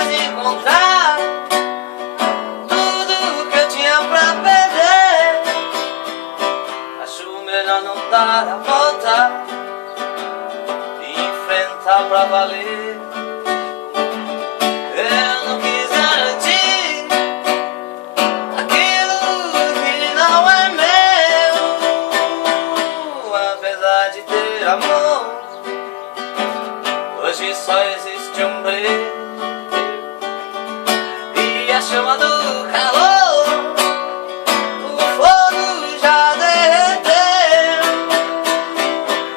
quase encontrar tudo que eu tinha pra perder. Acho melhor não dar a volta e enfrentar pra valer. Eu não quis garantir aquilo que não é meu. Apesar de ter amor, hoje só existe um brilho e a chama do calor, o fogo já derreteu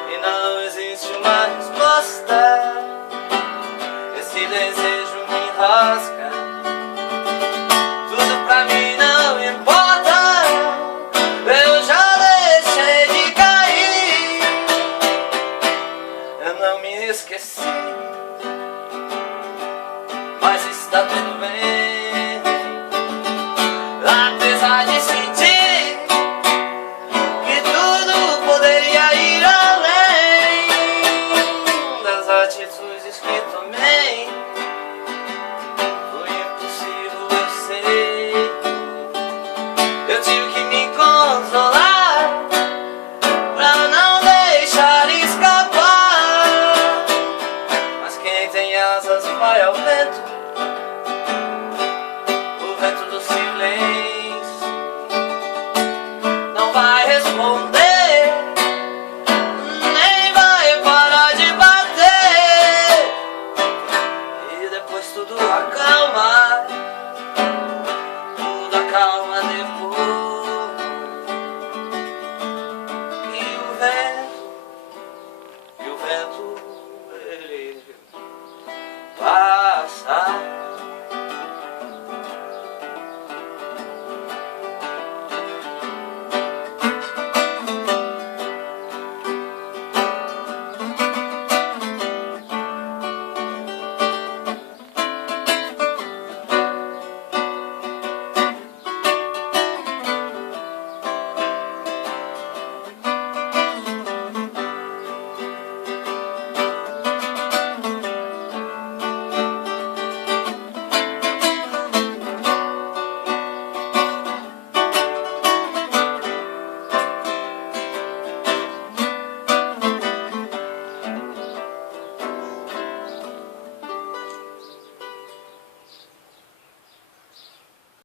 e não existe uma resposta. Esse desejo me enrosca, tudo pra mim não importa. Eu já deixei de cair, eu não me esqueci, mas está tudo bem. Apesar de sentir que tudo poderia ir além das atitudes que tomei, foi impossível, eu sei. Eu tive que me consolar pra não deixar escapar. Mas quem tem asas vai ao vento, o vento do silêncio não vai responder, nem vai parar de bater. E depois tudo acalma, tudo acalma depois. E o vento ele passa.